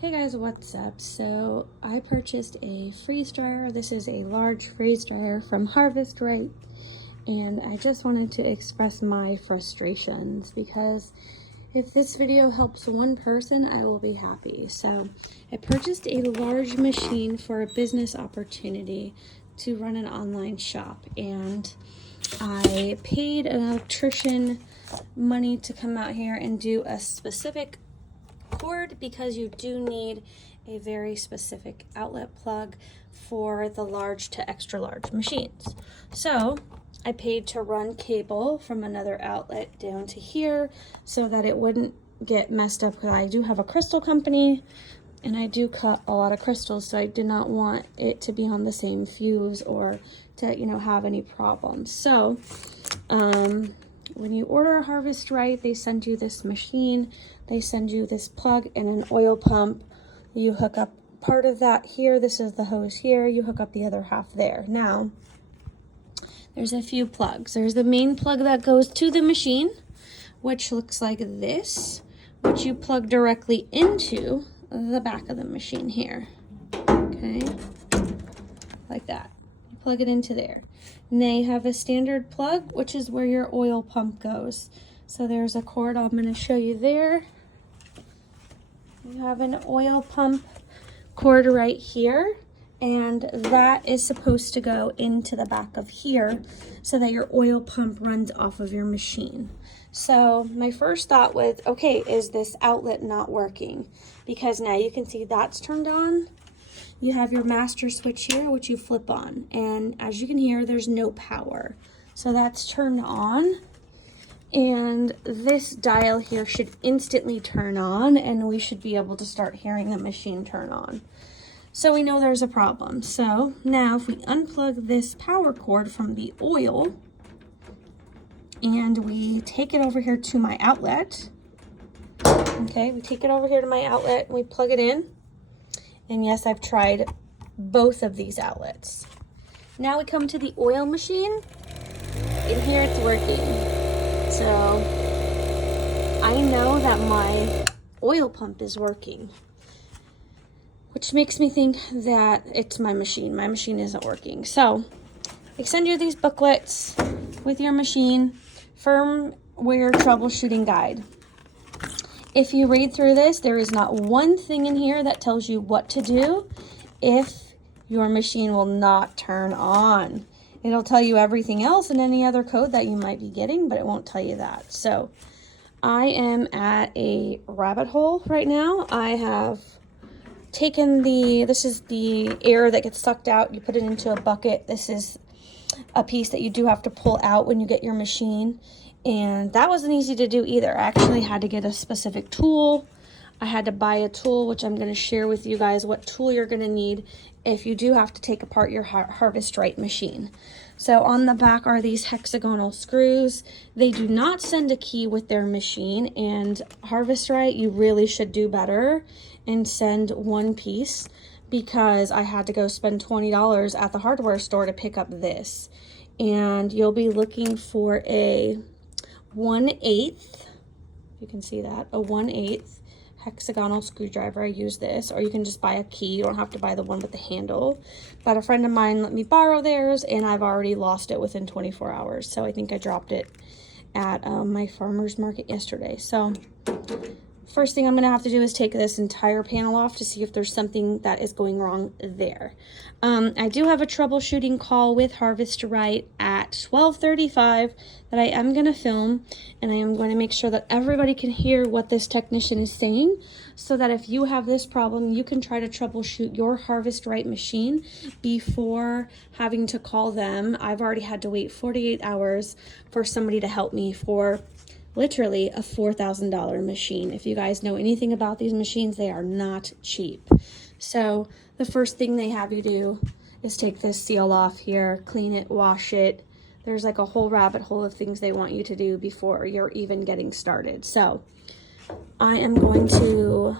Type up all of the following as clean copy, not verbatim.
Hey guys, what's up? So I purchased a freeze dryer. This is a large freeze dryer from Harvest Right, and I just wanted to express my frustrations because if this video helps one person, I will be happy. So I purchased a large machine for a business opportunity to run an online shop, and I paid an electrician money to come out here and do a specific cord because you do need a very specific outlet plug for the large to extra large machines. So I paid to run cable from another outlet down to here so that it wouldn't get messed up, because I do have a crystal company and I do cut a lot of crystals, so I did not want it to be on the same fuse or to, have any problems. So when you order Harvest Right, they send you this machine, they send you this plug and an oil pump. You hook up part of that here, this is the hose here, you hook up the other half there. Now, there's a few plugs. There's the main plug that goes to the machine, which looks like this, which you plug directly into the back of the machine here, okay, like that. You plug it into there. And then you have a standard plug, which is where your oil pump goes. So there's a cord I'm going to show you there. You have an oil pump cord right here, and that is supposed to go into the back of here so that your oil pump runs off of your machine. So my first thought was, okay, is this outlet not working? Because now you can see that's turned on. You have your master switch here, which you flip on, and as you can hear, there's no power. So that's turned on, and this dial here should instantly turn on, and we should be able to start hearing the machine turn on. So we know there's a problem. So now if we unplug this power cord from the oil, and we take it over here to my outlet, okay, we take it over here to my outlet, and we plug it in. And yes, I've tried both of these outlets. Now we come to the oil machine, and here it's working. So I know that my oil pump is working, which makes me think that it's my machine. My machine isn't working. So they send you these booklets with your machine, firmware troubleshooting guide. If you read through this, there is not one thing in here that tells you what to do if your machine will not turn on. It'll tell you everything else and any other code that you might be getting, but it won't tell you that. So I am at a rabbit hole right now. I have taken this is the air that gets sucked out. You put it into a bucket. This is a piece that you do have to pull out when you get your machine. And that wasn't easy to do either. I actually had to get a specific tool. I had to buy a tool, which I'm going to share with you guys what tool you're going to need if you do have to take apart your Harvest Right machine. So on the back are these hexagonal screws. They do not send a key with their machine, and Harvest Right, you really should do better and send one piece, because I had to go spend $20 at the hardware store to pick up this. And you'll be looking for a 1/8, you can see that, a 1/8 hexagonal screwdriver. I use this, or you can just buy a key. You don't have to buy the one with the handle. But a friend of mine let me borrow theirs, and I've already lost it within 24 hours. So I think I dropped it at my farmer's market yesterday. So first thing I'm going to have to do is take this entire panel off to see if there's something that is going wrong there. I do have a troubleshooting call with Harvest Right at 12:35 that I am going to film, and I am going to make sure that everybody can hear what this technician is saying, so that if you have this problem, you can try to troubleshoot your Harvest Right machine before having to call them. I've already had to wait 48 hours for somebody to help me for literally a $4,000 machine. If you guys know anything about these machines, they are not cheap. So the first thing they have you do is take this seal off here, clean it, wash it. There's like a whole rabbit hole of things they want you to do before you're even getting started. So I am going to,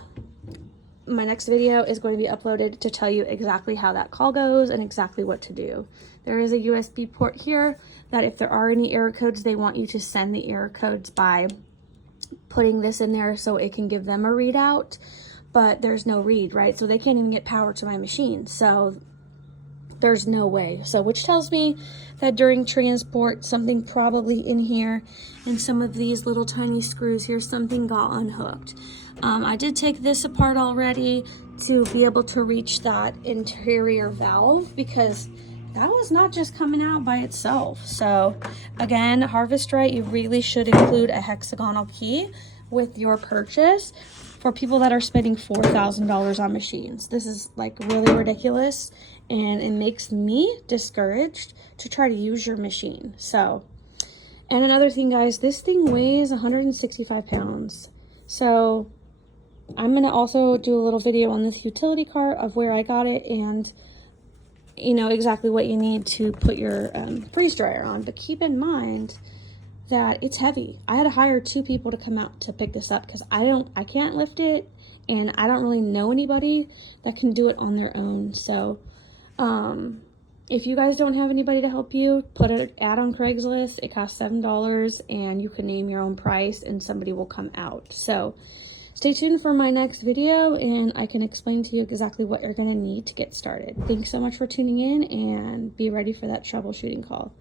my next video is going to be uploaded to tell you exactly how that call goes and exactly what to do. There is a USB port here that if there are any error codes, they want you to send the error codes by putting this in there so it can give them a readout. but there's no read, right? So they can't even get power to my machine. So there's no way. So which tells me that during transport, something probably in here and some of these little tiny screws here, something got unhooked. I did take this apart already to be able to reach that interior valve, because that was not just coming out by itself. So again, Harvest Right, you really should include a hexagonal key with your purchase for people that are spending $4,000 on machines. This is like really ridiculous, and it makes me discouraged to try to use your machine. So, and another thing, guys, this thing weighs 165 pounds. So I'm gonna also do a little video on this utility cart of where I got it, and you know exactly what you need to put your freeze dryer on. But keep in mind that it's heavy. I had to hire 2 people to come out to pick this up because I can't lift it, and I don't really know anybody that can do it on their own. So if you guys don't have anybody to help you, put an ad on Craigslist. It costs $7, and you can name your own price and somebody will come out. So stay tuned for my next video, and I can explain to you exactly what you're going to need to get started. Thanks so much for tuning in, and be ready for that troubleshooting call.